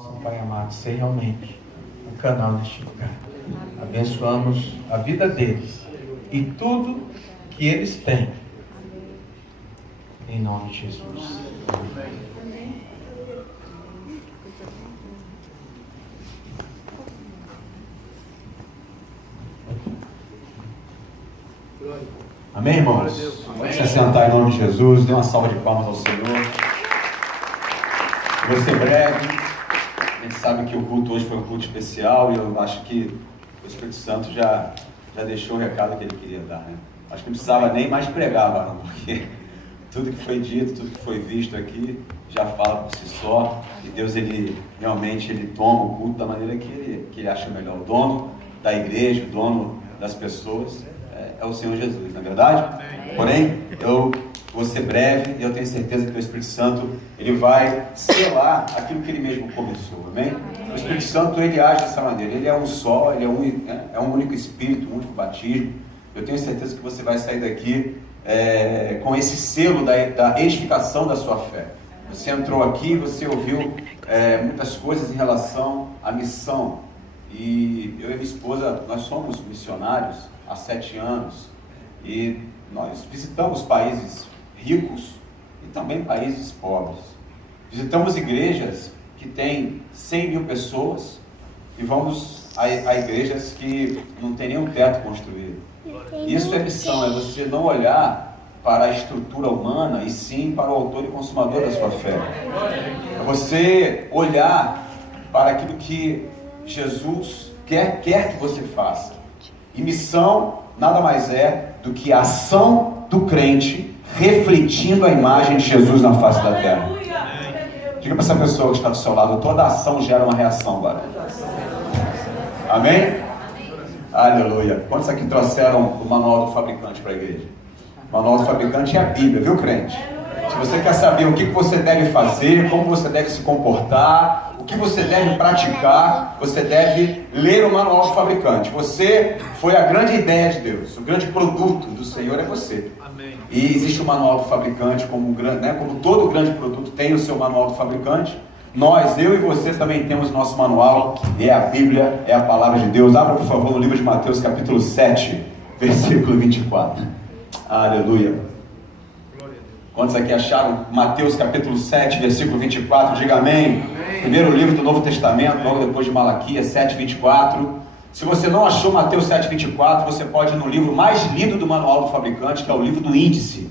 Pai amado, ser realmente o canal deste lugar. Abençoamos a vida deles e tudo que eles têm. Em nome de Jesus. Amém, irmãos? Pode se sentar em nome de Jesus. Dê uma salva de palmas ao Senhor. Vou ser breve. A gente sabe que o culto hoje foi um culto especial e eu acho que o Espírito Santo já deixou o recado que ele queria dar, né? Acho que não precisava nem mais pregar, varão, porque tudo que foi dito, tudo que foi visto aqui já fala por si só. E Deus, ele realmente toma o culto da maneira que ele acha melhor. O dono da igreja, o dono das pessoas é o Senhor Jesus, não é verdade? Porém, eu vou ser breve e eu tenho certeza que o Espírito Santo ele vai selar aquilo que ele mesmo começou, amém? O Espírito Santo ele age dessa maneira, ele é um só, ele é um único Espírito, um único batismo. Eu tenho certeza que você vai sair daqui com esse selo da edificação da sua fé. Você entrou aqui, você ouviu muitas coisas em relação à missão. E eu e minha esposa, nós somos missionários há 7 anos. E nós visitamos países ricos e também países pobres. Visitamos igrejas que têm 100 mil pessoas e vamos a igrejas que não tem nenhum teto construído. Isso é missão, é você não olhar para a estrutura humana e sim para o autor e consumador da sua fé. É você olhar para aquilo que Jesus quer que você faça. E missão nada mais é do que a ação do crente refletindo a imagem de Jesus na face da terra. Diga para essa pessoa que está do seu lado, toda ação gera uma reação agora. Amém? Aleluia. Quantos aqui trouxeram o manual do fabricante para a igreja? O manual do fabricante é a Bíblia, viu, crente? Se você quer saber o que você deve fazer, como você deve se comportar, o que você deve praticar, você deve ler o manual do fabricante. Você foi a grande ideia de Deus, o grande produto do Senhor é você. Amém. E existe o manual do fabricante, como todo grande produto tem o seu manual do fabricante. Eu e você também temos nosso manual, e é a Bíblia, é a palavra de Deus. Abra por favor no livro de Mateus capítulo 7, versículo 24. Aleluia. Quantos aqui acharam Mateus capítulo 7, versículo 24? Diga amém. Primeiro livro do Novo Testamento, logo depois de Malaquias 7, 24. Se você não achou Mateus 7, 24, você pode ir no livro mais lido do manual do fabricante, que é o livro do índice.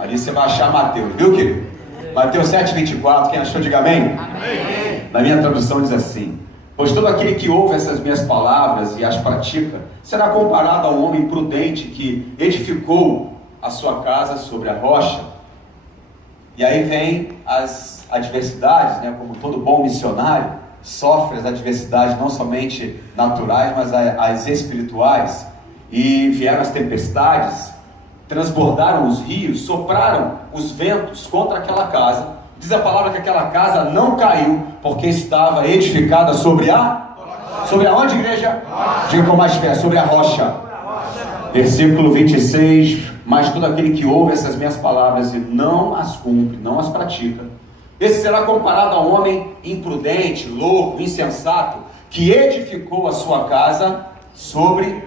Ali você vai achar Mateus, viu, querido? Mateus 7, 24, quem achou, diga amém. Amém. Na minha tradução diz assim: pois todo aquele que ouve essas minhas palavras e as pratica, será comparado a um homem prudente que edificou a sua casa sobre a rocha. E aí vem as adversidades, né? Como todo bom missionário sofre as adversidades não somente naturais, mas as espirituais. E vieram as tempestades, transbordaram os rios, sopraram os ventos contra aquela casa. Diz a palavra que aquela casa não caiu, porque estava edificada sobre aonde, igreja? Diga com mais fé, sobre a rocha. Versículo 26, mas todo aquele que ouve essas minhas palavras e não as cumpre, não as pratica, esse será comparado a um homem imprudente, louco, insensato, que edificou a sua casa sobre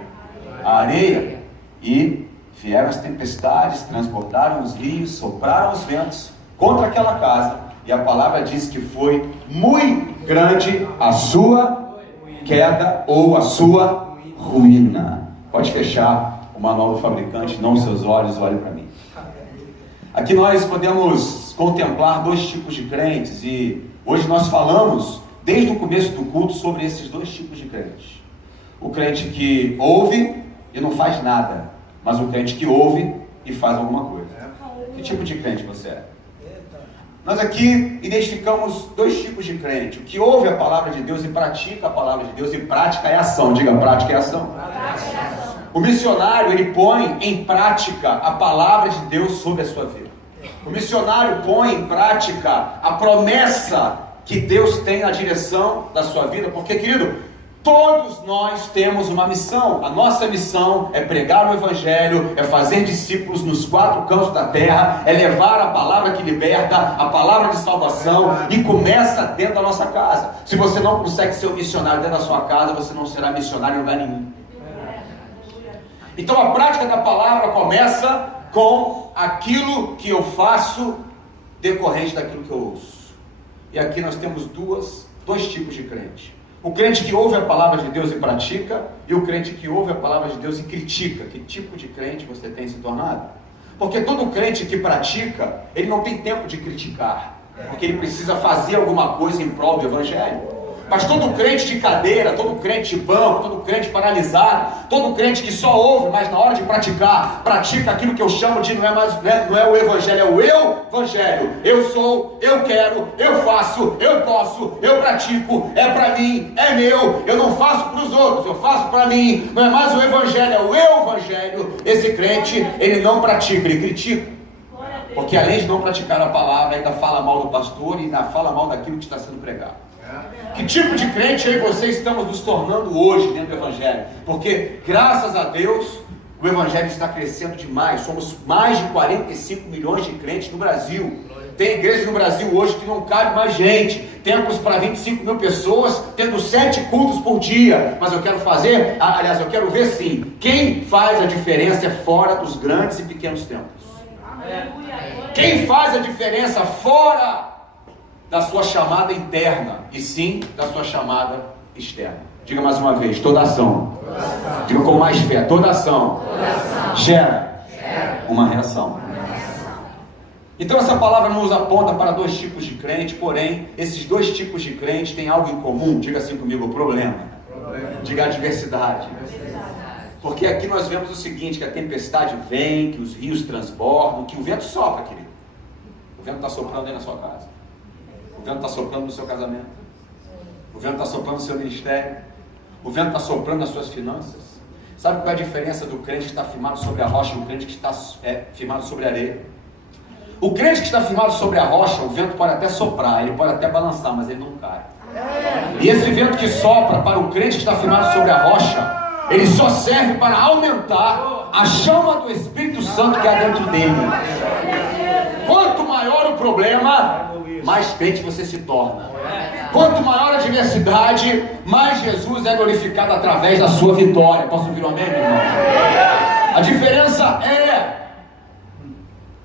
a areia. E vieram as tempestades, transbordaram os rios, sopraram os ventos contra aquela casa, e a palavra diz que foi muito grande a sua queda ou a sua ruína. Pode fechar o manual do fabricante, não os seus olhos, olhe para mim. Aqui nós podemos contemplar 2 tipos de crentes, e hoje nós falamos desde o começo do culto sobre esses 2 tipos de crentes. O crente que ouve e não faz nada, mas o crente que ouve e faz alguma coisa. Que tipo de crente você é? Nós aqui identificamos 2 tipos de crente: o que ouve a palavra de Deus e pratica a palavra de Deus, e prática é ação. Diga, prática é ação. O missionário, ele põe em prática a palavra de Deus sobre a sua vida. O missionário põe em prática a promessa que Deus tem na direção da sua vida, porque, querido, Todos nós temos uma missão. A nossa missão é pregar o Evangelho, é fazer discípulos nos 4 cantos da terra, é levar a palavra que liberta, a palavra de salvação, e começa dentro da nossa casa. Se você não consegue ser um missionário dentro da sua casa, você não será missionário em lugar nenhum. Então a prática da palavra começa com aquilo que eu faço decorrente daquilo que eu ouço. E aqui nós temos dois tipos de crente. O crente que ouve a palavra de Deus e pratica, e o crente que ouve a palavra de Deus e critica. Que tipo de crente você tem se tornado? Porque todo crente que pratica, ele não tem tempo de criticar, porque ele precisa fazer alguma coisa em prol do Evangelho. Mas todo crente de cadeira, todo crente de banco, todo crente paralisado, todo crente que só ouve, mas na hora de praticar, pratica aquilo que eu chamo de, não é o Evangelho, é o eu-Evangelho. Eu sou, eu quero, eu faço, eu posso, eu pratico, é para mim, é meu, eu não faço para os outros, eu faço para mim. Não é mais o Evangelho, é o eu-Evangelho. Esse crente, ele não pratica, ele critica. Porque além de não praticar a palavra, ainda fala mal do pastor e ainda fala mal daquilo que está sendo pregado. Que tipo de crente eu e você estamos nos tornando hoje dentro do Evangelho? Porque, graças a Deus, o Evangelho está crescendo demais. Somos mais de 45 milhões de crentes no Brasil. Tem igreja no Brasil hoje que não cabe mais gente. Templos para 25 mil pessoas, tendo 7 cultos por dia. Mas eu quero fazer, aliás, eu quero ver sim, quem faz a diferença é fora dos grandes e pequenos templos. Quem faz a diferença fora da sua chamada interna, e sim da sua chamada externa. Diga mais uma vez, toda ação. Diga com mais fé, toda ação gera uma reação. Então essa palavra nos aponta para 2 tipos de crente, porém, esses 2 tipos de crente têm algo em comum. Diga assim comigo, o problema. Diga a adversidade. Porque aqui nós vemos o seguinte, que a tempestade vem, que os rios transbordam, que o vento sopra, querido. O vento está soprando aí na sua casa. O vento está soprando no seu casamento. O vento está soprando no seu ministério. O vento está soprando nas suas finanças. Sabe qual é a diferença do crente que está firmado sobre a rocha e do crente que está firmado sobre a areia? O crente que está firmado sobre a rocha, o vento pode até soprar, ele pode até balançar, mas ele não cai. E esse vento que sopra para o crente que está firmado sobre a rocha, ele só serve para aumentar a chama do Espírito Santo que há dentro dele. Quanto maior o problema, mais crente você se torna. Quanto maior a adversidade, mais Jesus é glorificado através da sua vitória. Posso ouvir um amém, meu irmão? A diferença é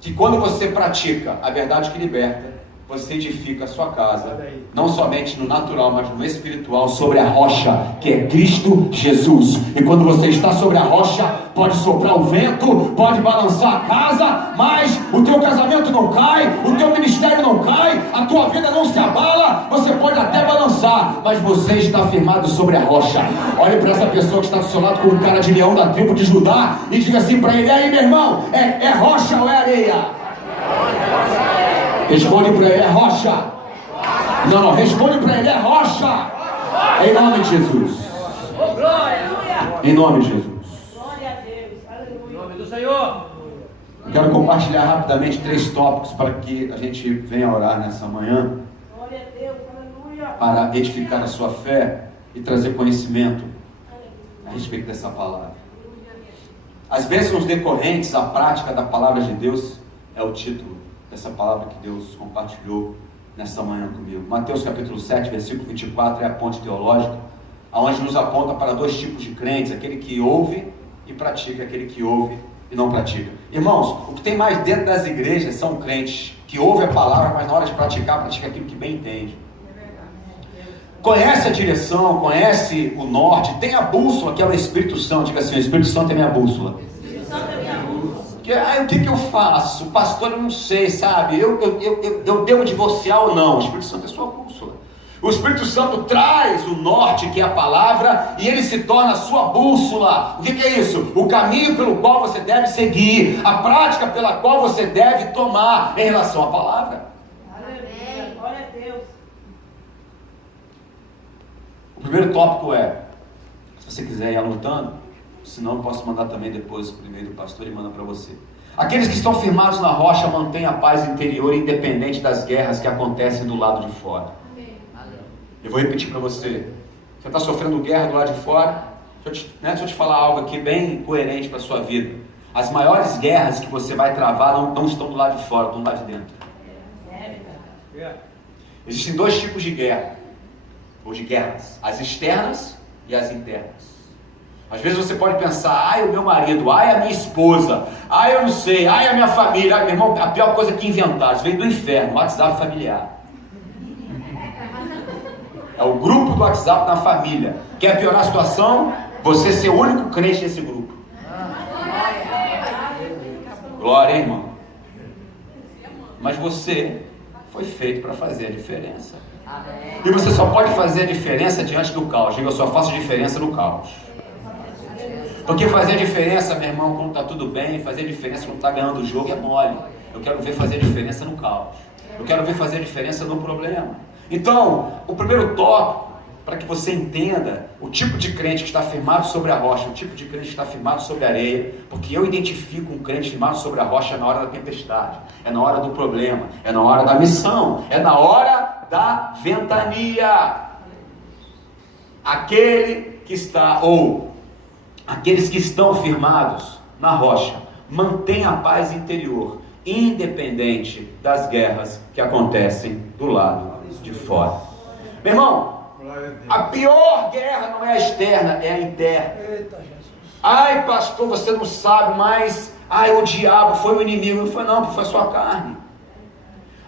que quando você pratica a verdade que liberta, você edifica a sua casa, não somente no natural, mas no espiritual, sobre a rocha, que é Cristo Jesus. E quando você está sobre a rocha, pode soprar o vento, pode balançar a casa, mas o teu casamento não cai, o teu ministério não cai, a tua vida não se abala, você pode até balançar, mas você está firmado sobre a rocha. Olhe para essa pessoa que está do seu lado com um cara de leão da tribo de Judá e diga assim para ele: aí, meu irmão, é rocha ou é areia? Responde para ele: é rocha. Não, responde para ele: é rocha. Em nome de Jesus. Em nome de Jesus. Em nome do Senhor. Quero compartilhar rapidamente 3 tópicos para que a gente venha orar nessa manhã, para edificar a sua fé e trazer conhecimento a respeito dessa palavra. As bênçãos decorrentes à prática da palavra de Deus é o título dessa palavra que Deus compartilhou nessa manhã comigo. Mateus capítulo 7, versículo 24 é a ponte teológica, onde nos aponta para 2 tipos de crentes: aquele que ouve e pratica, aquele que ouve e não pratica. Irmãos, o que tem mais dentro das igrejas são crentes que ouvem a palavra, mas na hora de praticar, pratica aquilo que bem entende. Conhece a direção, conhece o norte, tem a bússola, que é o Espírito Santo. Diga assim: o Espírito Santo é minha bússola. O que eu faço? Pastor, eu não sei, sabe? Eu devo divorciar ou não? O Espírito Santo é sua bússola. O Espírito Santo traz o norte, que é a palavra, e ele se torna a sua bússola. O que é isso? O caminho pelo qual você deve seguir, a prática pela qual você deve tomar em relação à palavra. Aleluia, glória a Deus. O primeiro tópico é, se você quiser ir anotando, senão eu posso mandar também depois por e-mail do pastor e manda para você. Aqueles que estão firmados na rocha mantêm a paz interior independente das guerras que acontecem do lado de fora. Eu vou repetir para você. Você está sofrendo guerra do lado de fora. Deixa eu te falar algo aqui bem coerente para a sua vida. As maiores guerras que você vai travar não estão do lado de fora, estão do lado de dentro. Existem dois tipos de guerra, ou de guerras: as externas e as internas. Às vezes você pode pensar: ai, o meu marido, ai, a minha esposa, ai, eu não sei, ai, a minha família. Ai, meu irmão, a pior coisa que inventaram, veio do inferno, o WhatsApp familiar. É o grupo do WhatsApp na família. Quer piorar a situação? Você ser o único crente desse grupo. Glória, irmão. Mas você foi feito para fazer a diferença. E você só pode fazer a diferença diante do caos. Diga, eu só faço diferença no caos. Porque fazer a diferença, meu irmão, quando está tudo bem, fazer a diferença quando está ganhando o jogo é mole. Eu quero ver fazer a diferença no caos. Eu quero ver fazer a diferença no problema. Então, o primeiro tópico, para que você entenda o tipo de crente que está firmado sobre a rocha, o tipo de crente que está firmado sobre a areia, porque eu identifico um crente firmado sobre a rocha na hora da tempestade, é na hora do problema, é na hora da missão, é na hora da ventania. Aquele que está, ou aqueles que estão firmados na rocha, mantém a paz interior, independente das guerras que acontecem do lado de fora. Meu irmão, a pior guerra não é a externa, é a interna. Ai, pastor, você não sabe, mas ai, o diabo foi o inimigo. Não foi, não, foi a sua carne.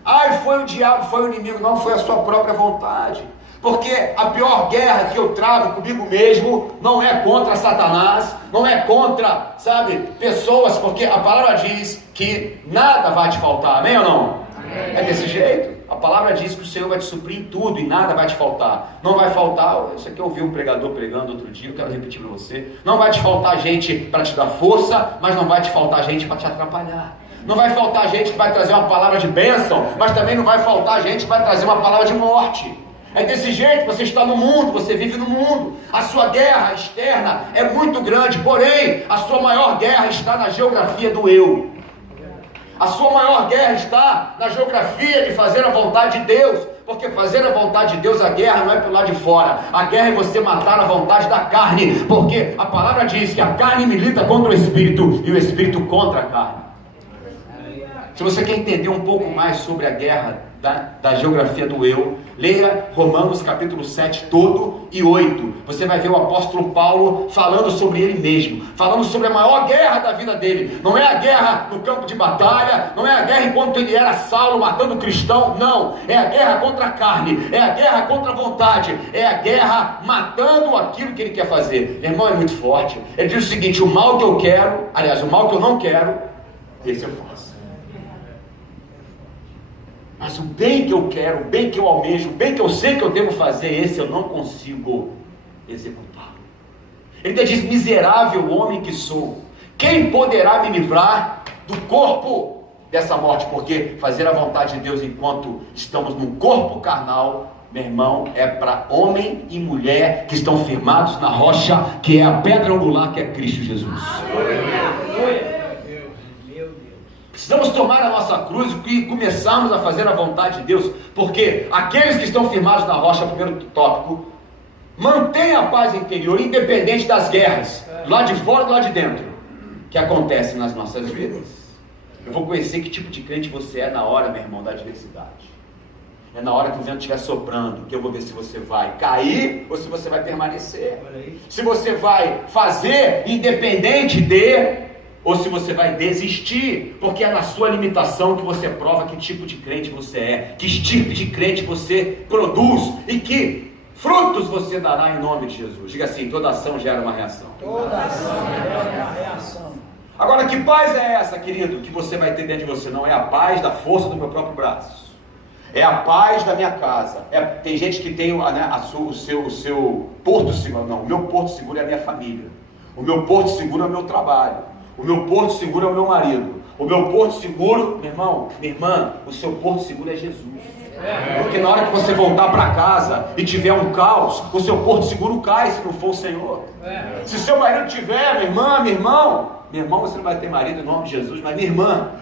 Ai, foi o diabo, foi o inimigo. Não, foi a sua própria vontade. Porque a pior guerra que eu travo comigo mesmo não é contra Satanás, não é contra, sabe, pessoas, porque a palavra diz que nada vai te faltar, amém ou não? Amém. É desse jeito. A palavra diz que o Senhor vai te suprir em tudo e nada vai te faltar. Não vai faltar, isso aqui eu ouvi um pregador pregando outro dia, eu quero repetir para você. Não vai te faltar gente para te dar força, mas não vai te faltar gente para te atrapalhar. Não vai faltar gente que vai trazer uma palavra de bênção, mas também não vai faltar gente que vai trazer uma palavra de morte. É desse jeito, você está no mundo, você vive no mundo. A sua guerra externa é muito grande, porém, a sua maior guerra está na geografia do eu. A sua maior guerra está na geografia de fazer a vontade de Deus, porque fazer a vontade de Deus, a guerra não é pelo lado de fora, a guerra é você matar a vontade da carne, porque a palavra diz que a carne milita contra o Espírito e o Espírito contra a carne. Se você quer entender um pouco mais sobre a guerra da geografia do eu, leia Romanos capítulo 7 todo e 8, você vai ver o apóstolo Paulo falando sobre ele mesmo, falando sobre a maior guerra da vida dele. Não é a guerra no campo de batalha, não é a guerra enquanto ele era Saulo matando cristão, não, é a guerra contra a carne, é a guerra contra a vontade, é a guerra matando aquilo que ele quer fazer. Meu irmão, é muito forte. Ele diz o seguinte: o mal que eu quero, aliás, o mal que eu não quero, esse eu faço. Mas o bem que eu quero, o bem que eu almejo, o bem que eu sei que eu devo fazer, esse eu não consigo executar. Ele diz: miserável homem que sou, quem poderá me livrar do corpo dessa morte? Porque fazer a vontade de Deus enquanto estamos num corpo carnal, meu irmão, é para homem e mulher que estão firmados na rocha, que é a pedra angular, que é Cristo Jesus. Precisamos tomar a nossa cruz e começarmos a fazer a vontade de Deus, porque aqueles que estão firmados na rocha, primeiro tópico, mantém a paz interior, independente das guerras, do lado de fora e do lado de dentro, que acontecem nas nossas vidas. Eu vou conhecer que tipo de crente você é na hora, meu irmão, da adversidade. É na hora que o vento estiver soprando, que eu vou ver se você vai cair ou se você vai permanecer. Se você vai fazer independente de, ou se você vai desistir, porque é na sua limitação que você prova que tipo de crente você é, que tipo de crente você produz e que frutos você dará em nome de Jesus. Diga assim: toda ação gera uma reação. Toda ação gera uma reação. Agora, que paz é essa, querido, que você vai ter dentro de você? Não é a paz da força do meu próprio braço, é a paz da minha casa. Tem gente que tem o seu porto seguro. Não, o meu porto seguro é a minha família, o meu porto seguro é o meu trabalho, o meu porto seguro é o meu marido, o meu porto seguro, meu irmão, minha irmã, o seu porto seguro é Jesus. Porque na hora que você voltar para casa e tiver um caos, o seu porto seguro cai se não for o Senhor. Se seu marido tiver, minha irmã, meu irmão, você não vai ter marido em nome de Jesus, mas minha irmã,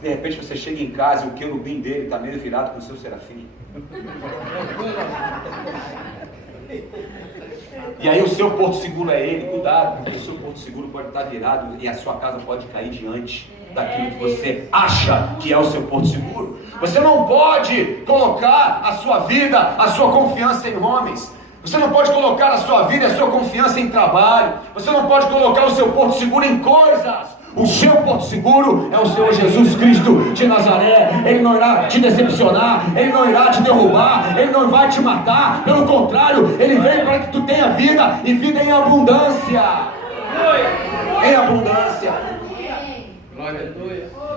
de repente você chega em casa e o querubim dele está meio virado com o seu serafim. E aí o seu porto seguro é ele. Cuidado, porque o seu porto seguro pode estar virado e a sua casa pode cair diante daquilo que você acha que é o seu porto seguro. Você não pode colocar a sua vida, a sua confiança em homens. Você não pode colocar a sua vida e a sua confiança em trabalho. Você não pode colocar o seu porto seguro em coisas. O seu porto seguro é o Senhor Jesus Cristo de Nazaré. Ele não irá te decepcionar, Ele não irá te derrubar, Ele não vai te matar. Pelo contrário, Ele veio para que tu tenha vida e vida em abundância. Em abundância.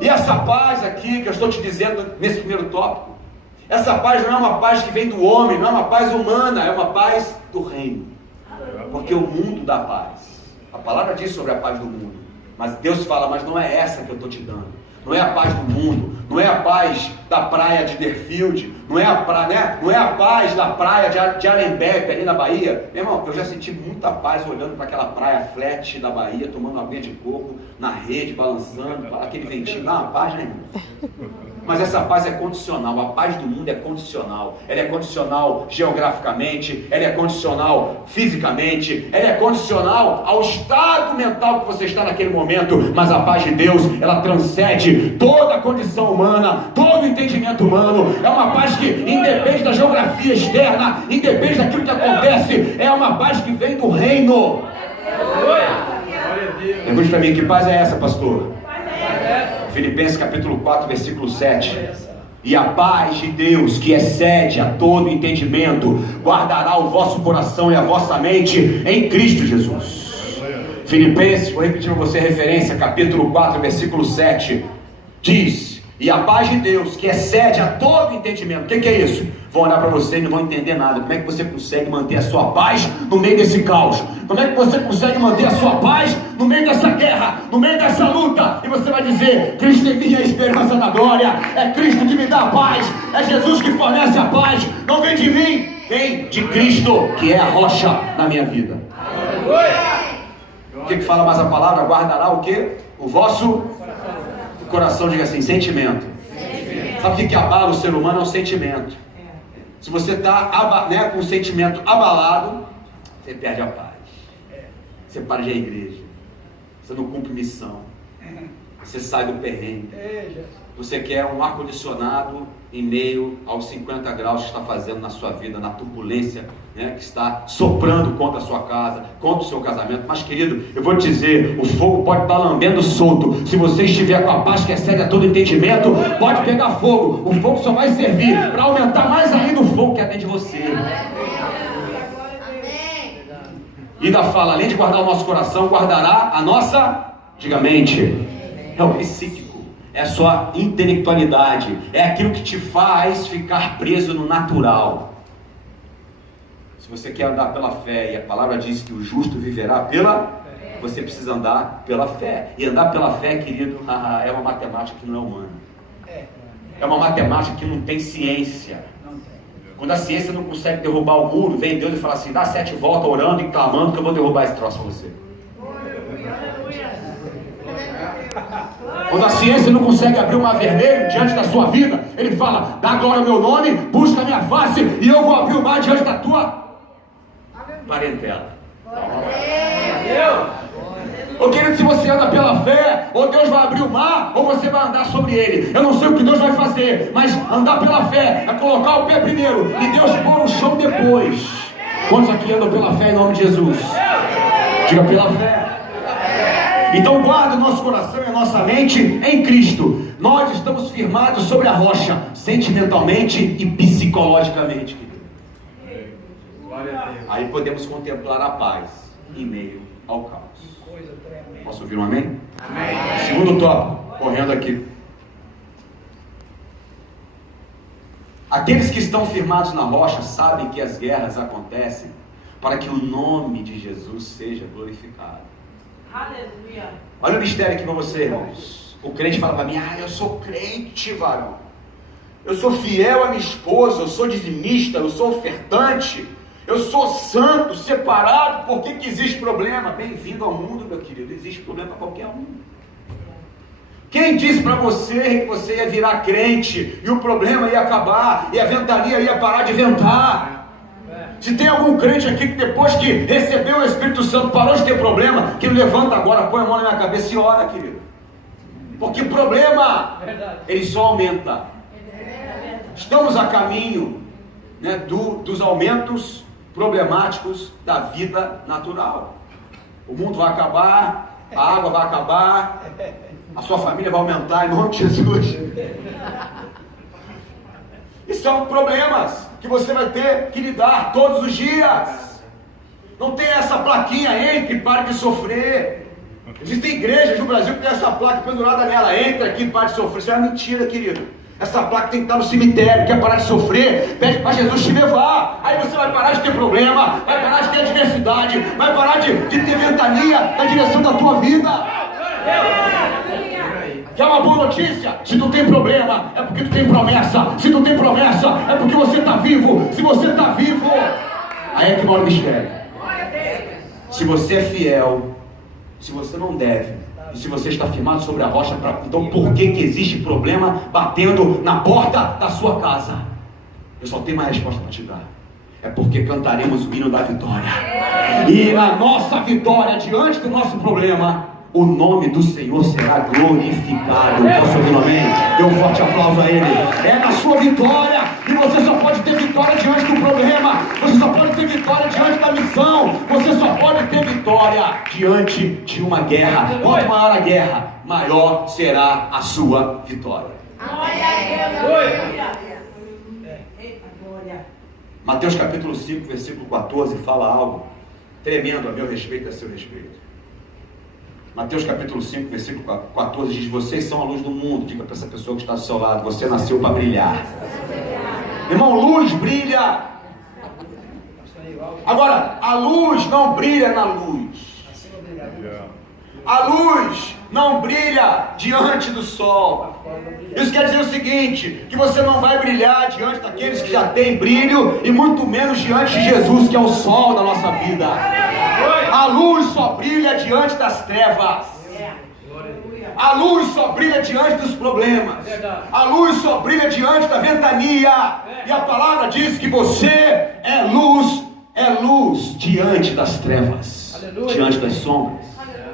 E essa paz aqui que eu estou te dizendo nesse primeiro tópico, essa paz não é uma paz que vem do homem, não é uma paz humana, é uma paz do reino. Porque o mundo dá paz. A palavra diz sobre a paz do mundo. Mas Deus fala, mas não é essa que eu estou te dando. Não é a paz do mundo, não é a paz da praia de Deerfield, não é a paz da praia de Arembepe, ali na Bahia. Meu irmão, eu já senti muita paz olhando para aquela praia flat da Bahia, tomando uma aguinha de coco, na rede, balançando, aquele ventinho, dá uma paz, né, irmão? Mas essa paz é condicional. A paz do mundo é condicional. Ela é condicional geograficamente, ela é condicional fisicamente, ela é condicional ao estado mental que você está naquele momento. Mas a paz de Deus, ela transcende toda a condição humana, todo o entendimento humano. É uma paz que independe da geografia externa, independe daquilo que acontece. É uma paz que vem do reino. Pergunte para mim, que paz é essa, pastor? Filipenses capítulo 4, versículo 7. E a paz de Deus, que excede a todo entendimento, guardará o vosso coração e a vossa mente em Cristo Jesus. Filipenses, vou repetir para você a referência, capítulo 4, versículo 7. Diz: e a paz de Deus, que excede a todo entendimento. O que é isso? Vão olhar para você e não vão entender nada. Como é que você consegue manter a sua paz no meio desse caos? Como é que você consegue manter a sua paz no meio dessa guerra, no meio dessa luta? E você vai dizer: Cristo em mim é a esperança da glória. É Cristo que me dá a paz. É Jesus que fornece a paz. Não vem de mim, vem de Cristo, que é a rocha na minha vida. O que fala mais a palavra? Guardará o quê? O vosso coração, diga assim, sentimento. Sabe o que abala o ser humano? É um sentimento. Se você está com o sentimento abalado, você perde a paz. Você para de ir à igreja. Você não cumpre missão. Você sai do perrengue. Você quer um ar-condicionado em meio aos 50 graus que está fazendo na sua vida, na turbulência, que está soprando contra a sua casa, contra o seu casamento. Mas, querido, eu vou te dizer, o fogo pode estar lambendo solto. Se você estiver com a paz que excede a todo entendimento, pode pegar fogo. O fogo só vai servir para aumentar mais ainda o fogo que há dentro de você. E ainda fala, além de guardar o nosso coração, guardará a nossa, diga, mente. É o psíquico. É a sua intelectualidade, é aquilo que te faz ficar preso no natural. Se você quer andar pela fé, e a palavra diz que o justo viverá pela fé, você precisa andar pela fé. E andar pela fé, querido, é uma matemática que não é humana. É uma matemática que não tem ciência. Quando a ciência não consegue derrubar o muro, vem Deus e fala assim: dá 7 voltas orando e clamando que eu vou derrubar esse troço para você. Quando a ciência não consegue abrir o mar vermelho diante da sua vida, ele fala: dá glória ao meu nome, busca a minha face e eu vou abrir o mar diante da tua parentela. Ô querido, se você anda pela fé, ou Deus vai abrir o mar, ou você vai andar sobre ele. Eu não sei o que Deus vai fazer, mas andar pela fé é colocar o pé primeiro e Deus pôr o chão depois. Quantos aqui andam pela fé em nome de Jesus? Diga: pela fé. Então guarda o nosso coração e a nossa mente em Cristo. Nós estamos firmados sobre a rocha, sentimentalmente e psicologicamente. Aí podemos contemplar a paz em meio ao caos. Posso ouvir um amém? Amém. Segundo tópico, correndo aqui. Aqueles que estão firmados na rocha sabem que as guerras acontecem para que o nome de Jesus seja glorificado. Aleluia. Olha o mistério aqui para você, irmãos. O crente fala para mim: eu sou crente, varão. Eu sou fiel à minha esposa, eu sou dizimista, eu sou ofertante, eu sou santo, separado. Por que existe problema? Bem-vindo ao mundo, meu querido. Existe problema para qualquer um. Quem disse para você que você ia virar crente e o problema ia acabar e a ventania ia parar de ventar? Se tem algum crente aqui que depois que recebeu o Espírito Santo parou de ter problema, que levanta agora, põe a mão na minha cabeça e ora, querido. Porque o problema, ele só aumenta. Estamos a caminho, né, dos aumentos problemáticos da vida natural. O mundo vai acabar, a água vai acabar, a sua família vai aumentar em nome de Jesus. E são problemas que você vai ter que lidar todos os dias. Não tem essa plaquinha, entre, pare de sofrer. Existem igrejas no Brasil que tem essa placa pendurada nela, entra aqui, pare de sofrer. Isso é uma mentira, querido. Essa placa tem que estar no cemitério. Quer parar de sofrer? Pede para Jesus te levar. Aí você vai parar de ter problema, vai parar de ter adversidade, vai parar de ter ventania na direção da tua vida. Quer uma boa notícia? Se tu tem problema, é porque tu tem promessa. Se tu tem promessa, é porque você está vivo. Se você está vivo, aí é que mora o mistério. Se você é fiel, se você não deve, e se você está firmado sobre a rocha, então por que existe problema batendo na porta da sua casa? Eu só tenho uma resposta para te dar. É porque cantaremos o hino da vitória. E a nossa vitória diante do nosso problema, o nome do Senhor será glorificado. Posso ouvir um amém? Dê um forte aplauso a Ele. É na sua vitória. E você só pode ter vitória diante do problema. Você só pode ter vitória diante da missão. Você só pode ter vitória diante de uma guerra. Quanto maior a guerra, maior será a sua vitória. Mateus capítulo 5, versículo 14, fala algo tremendo a meu respeito e a seu respeito. Mateus capítulo 5, versículo 14 diz: vocês são a luz do mundo. Diga para essa pessoa que está do seu lado: você nasceu para brilhar. Irmão, luz brilha. Agora, a luz não brilha na luz. A luz não brilha diante do sol. Isso quer dizer o seguinte: que você não vai brilhar diante daqueles que já têm brilho, e muito menos diante de Jesus, que é o sol da nossa vida. A luz só brilha diante das trevas. A luz só brilha diante dos problemas. A luz só brilha diante da ventania. E a palavra diz que você é luz diante das trevas, diante das sombras.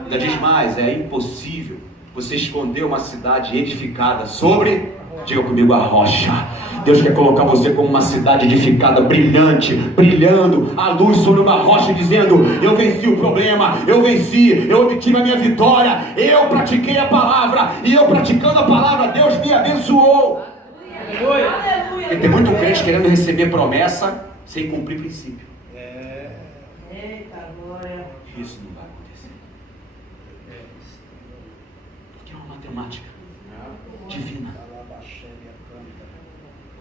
Ainda diz mais: é impossível você esconder uma cidade edificada sobre, diga comigo, a rocha. Deus quer colocar você como uma cidade edificada, brilhante, brilhando a luz sobre uma rocha, dizendo: eu venci o problema, eu venci, eu obtive a minha vitória, eu pratiquei a palavra, e eu praticando a palavra, Deus me abençoou. Aleluia. E tem muito crente querendo receber promessa sem cumprir princípio. Eita glória. Isso não vai acontecer. Porque é uma matemática divina.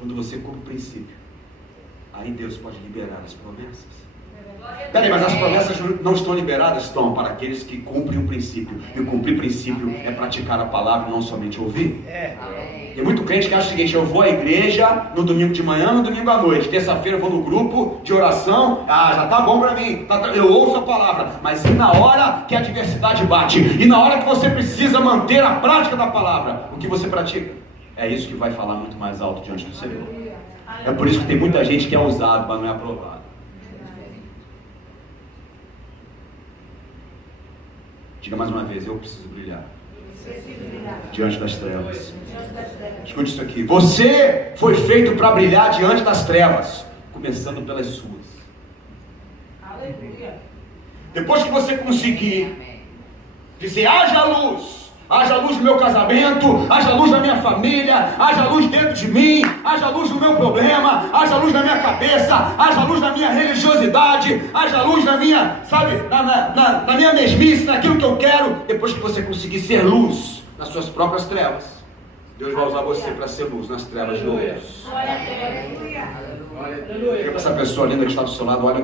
Quando você cumpre o princípio, aí Deus pode liberar as promessas. Peraí, mas as promessas não estão liberadas? Estão, para aqueles que cumprem o princípio. E cumprir princípio é praticar a palavra, não somente ouvir. Tem muito crente que acha o seguinte: eu vou à igreja no domingo de manhã, no domingo à noite. Terça-feira eu vou no grupo de oração. Já tá bom para mim. Eu ouço a palavra. Mas e na hora que a adversidade bate? E na hora que você precisa manter a prática da palavra? O que você pratica? É isso que vai falar muito mais alto diante do Senhor. É por isso que tem muita gente que é usado, mas não é aprovado. Diga mais uma vez: eu preciso brilhar diante das trevas. Escute isso aqui: você foi feito para brilhar diante das trevas, começando pelas suas. Aleluia. Depois que você conseguir dizer: haja luz no meu casamento, haja luz na minha família, haja luz dentro de mim, haja luz no meu problema, haja luz na minha cabeça, haja luz na minha religiosidade, haja luz na minha, na minha mesmice, naquilo que eu quero. Depois que você conseguir ser luz nas suas próprias trevas, Deus vai usar você para ser luz nas trevas de outros. Diga para essa pessoa linda que está do seu lado: olha